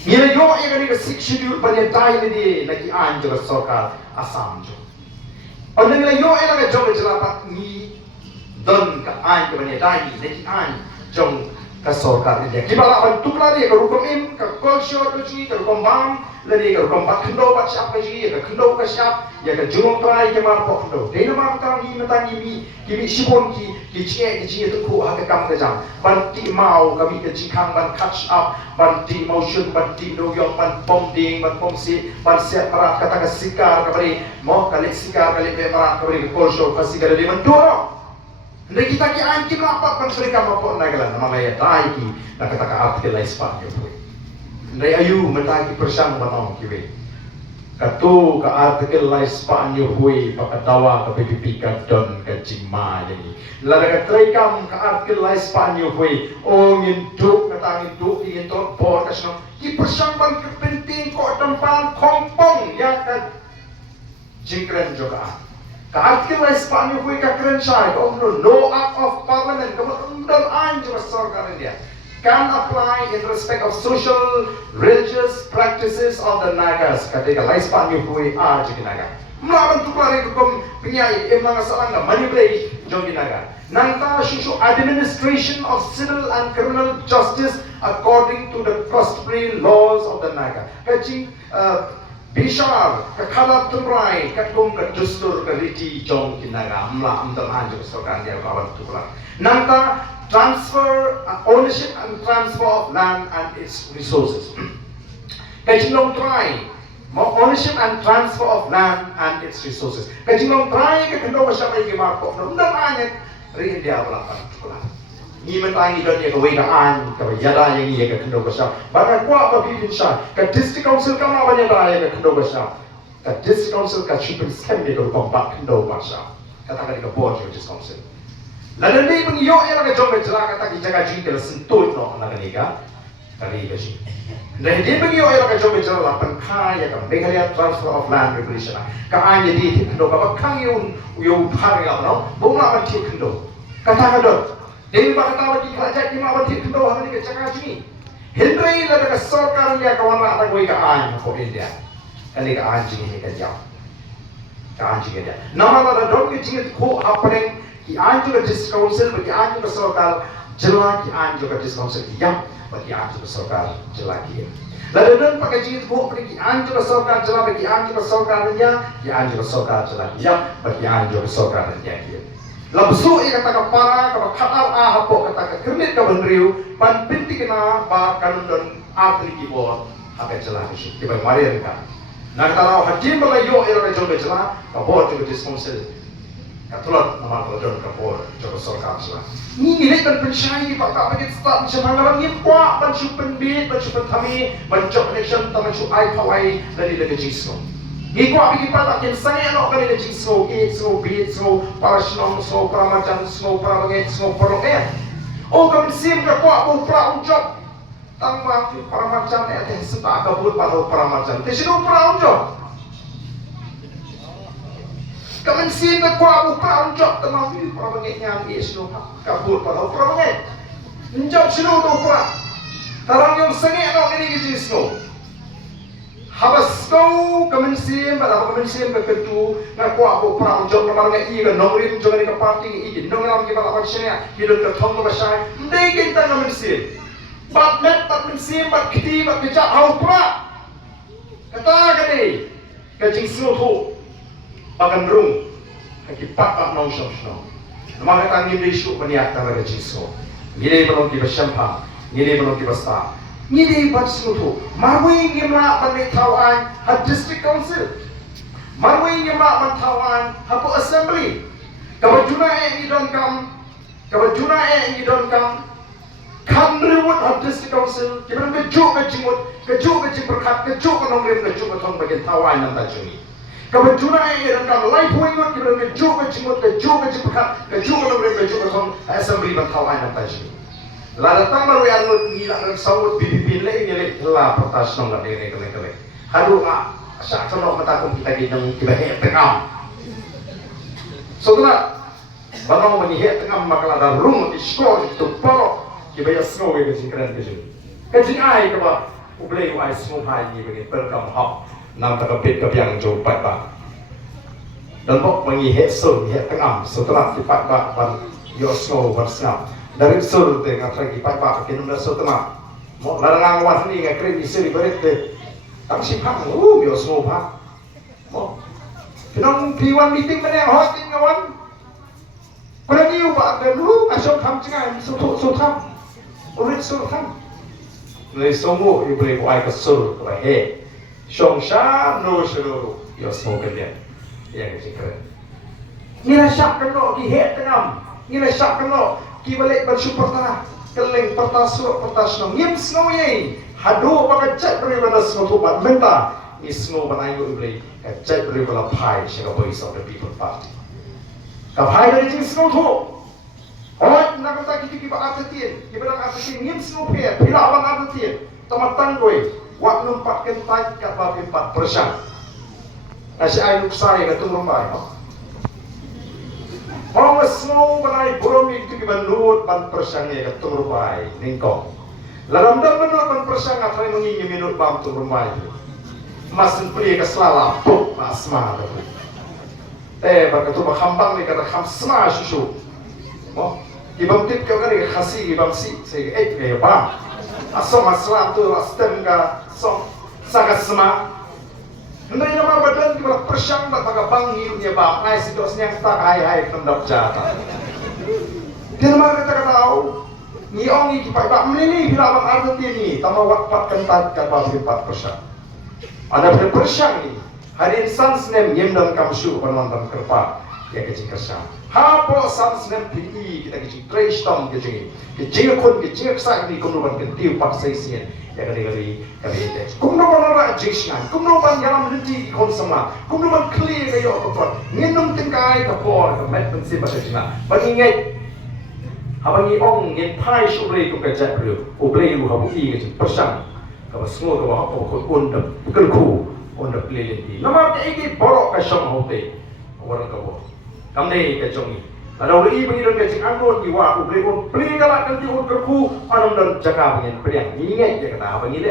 Nila yo yang ni ke schedule banyak dai ni lagi anjur sokal Assam jo. Orang nila yo yang lagi jom jelapat ni don ke anjur banyak dai lagi anjur jom ke sokal ni. Kita lawan tukar dia ke rukum im ke culture tu je ke rukum bam lagi ke rukum bat kendo bat siap ke je ke kendo ke siap ya ke jurung try ke mar pok kendo. Dia nama kita ni mentang ni kimi sipon ki cie tu ku ha ke kam ke jam. Banti mau kami ke jikang ban catch up banti motion banti do yang ban bombing ban pomsi ban siap parat kata ke sikar ke beri mau kali sikar kali be parat ke beri culture ke sikar di mendoro. Nda kita ki anjing apa pan mereka mapok nagalan nama ya dai ki nak kata ka artikel lai spa yo pui. Nda ayu mentaki persang manong ki we. Katu ka artikel lai spa yo pui pakadawa ka PPP ka don ka jima yani. Lada ka traikam ka artikel lai spa yo pui o ngin duk kata ngin duk ngin tor bor ka sno ki persang ban penting ko tempat kompong ya ka jingkren juga. Artikel lai Spanyol hui ka keren syai ko no act of parliament ko undang anjur sarkar India can apply in respect of social religious practices of the Nagas ketika lai Spanyol hui arj ki Naga melawan tukari ko pinyai emang salanga manipulate jogi Naga nanta shishu administration of civil and criminal justice according to the customary laws of the Naga kaching Bishar, kekalat turai, katung kedustur keriti jong kinaga, amla amdal anjur sokan dia kawan tukulah. Nanta transfer ownership and transfer of land and its resources. Kajinong try, ownership and transfer of land and its resources. Kajinong try kekendo siapa yang markop, undang anyet ri dia belapan tukulah. Ni mentangi don dia kawai kaan kawai yada yang ni ke kendo besar. Bahkan kuat bagi insya. Ke district council kau nak banyak dah yang ke kendo besar. Ke district council ke super scam dia kau kompak kendo besar. Katakan dia ke board district council. Lalu ni pengiyo yang ke jom berjalan kata kita jaga jin dia sentuh no nak ni ka kali besi. Dan dia pengiyo yang ke jom berjalan lapan kaya kan Meghalaya transfer of land regulation. Kaan jadi kendo kau kang yung hari apa no? Bunga macam kendo. Katakan dot. Dari bakal lagi kerajaan lima abad itu dah hari ke cakap sini. Henry lah dekat sarkar dia kawan lah tak boleh kaan kau India. Kali ke anjing ini kerja. Ke anjing kerja. Nama lah dong ke jingat ko apa yang ki anjing ke district council bagi anjing ke sarkar jelas ki anjing ke district council yang bagi anjing ke sarkar jelas ki. Lalu dan pakai jingat ko bagi anjing ke sarkar jelas bagi anjing ke sarkar dia, ki anjing ke sarkar jelas yang bagi anjing ke sarkar dia ki. Labsu ia kata para kata khatar hapo kata kernet ka benriu pan pinti kena ba kanun don apli ki bo apa jelas isu ki bai mari ka nak tarau hakim bala yo era ka jombe jelas ka bo tu disconsil ka tulat nama ka don ka bo jo sarkar jelas ni ni kan pensyai di pakak bagi start macam mana ni kwa ban su penbit ban su pentami ban job connection taman su ai pawai dari lagi jiso. Iko bagi pada kin saya nak kali lagi so beat so para senong so para macam so para banget so perong oh kami sim ke kuat bu pra job tambah para macam teh setak kabut para macam teh sino pra job kami sim ke kuat bu pra job tambah para banget yang sino kabut para banget job sino tu pra tarang yang sengit nak ini gitu sino habis kau kemensiam pada kemensiam ke ketu nak kuat aku perang jom nama dengan iya nongrim jom dengan parti ini nongram kita lakukan sini hidup ke thong bersai ndai kita kemensiam bat mensiam bat kiti bat kecak hau pra kata kini kecing suhu akan rung kipat tak mau sosno nama kata ni besok baniak tak kecing suhu ni belum kita syampang ni belum kita start Ini bat seluruh. Marwing ngemla pentawan ha district council. Marwing ngemla pentawan ha assembly. Kabajuna ini don kam. Kabajuna ini don kam. Kamriwut ha district council. Kita kejuk kejimut, kejuk berkat, kejuk nongrim, kejuk tong bagian tawan nan tajuni. Kabajuna ini don kam life wingut kita kejuk kejimut, kejuk berkat, kejuk nongrim, kejuk tong assembly pentawan nan tajuni. Lada tambah yang ngilang dan sawut bibin lagi nyelek lah pertas nong lah dene kele. Haduh mak sak sonok matakum kita ginang kita het tengam. Saudara, banau menyihet tengam maka ada rumah di sekolah itu poro kita ya snow ke singkran ke sini. Kecing ai ke ba ublei wai semua pai ni bagi perkam hok nam takapit kapiang jo pat ba dan bok mengi het sul het tengam setelah dipat ba ban yo snow ban snap dari sul te ngatra gi pat ba ke nunda sul tengam mo larang wan ni nga kre ni seri berit te tam si phang yo snow pa mo pinong piwan meeting mana hot tin ngawan pada ni ba dan lu asok tham chingai su tham urit sul thamเลยสมุอยู่บริเวณกสุรประเทศชงชาโนชโรยอสโมกันเนี่ยอย่างนี้กันนี่แหละชักกันโนกี่เหตุกันนี่แหละชักกันโนกี่บริบทสุปตากันเล่งปตาสุรปตาสนองยิ้มสโนยัยฮัดดูปากจัดบริเวณสโนทุบันเมนตานี่สโนบันอายุบริกับจัดบริเวณพายเชื่อว่า Voice of the People Party กับพายกันจริงสโนทุnak kata kita kibat artian, kita bilang artian ngim snupir, bila abang artian, teman gue, wak numpak kentai kat babi 4%. Nasi air luksai kat rumah, orang snow banai burumi itu kibat nut 4% ya kat rumah, ningkong. Lalu dah menut 4% apa yang mengingi minut bam tu rumah itu, masin pria keselala, puk asma tu. Berkatu berkambang ni kata khamsma susu, ibang tip kau kan khasi ibang si saya kaya apa asom aslam tu astem ka som saga sema hendak nama badan kita persang tak pakai bangi punya bang ai situasinya tak hai kendap jata dia nama kita tahu ni orang ni kita tak melini bila abang arti ni tambah wakpat kentat kata 4%. Ada persang ni hari insan senem yem dan kamsu penonton kerpa ya kecil kersang hapo sans nem pi kita kecil trace tom kecil kon kecil sak ni kumruban kentiu pak saisian ya kali itu kumruban ora jisnan kumruban yalam lenti kon sama kumruban clear kayo apa nginum tingkai kapor met pensi bahasa Cina bangingai habangi ong ngin pai shubre ku kajat bru ublei lu habu i kecil persang ka semua ka ko undap kelku undap lelenti nama ke iki borok ka syong hote orang kabo kamne ke jongi ada uli pengiran ke cing angon iwa ublei on beli galak kan ti on kerku anam dan jaka pengen priang ingat je kata apa ni le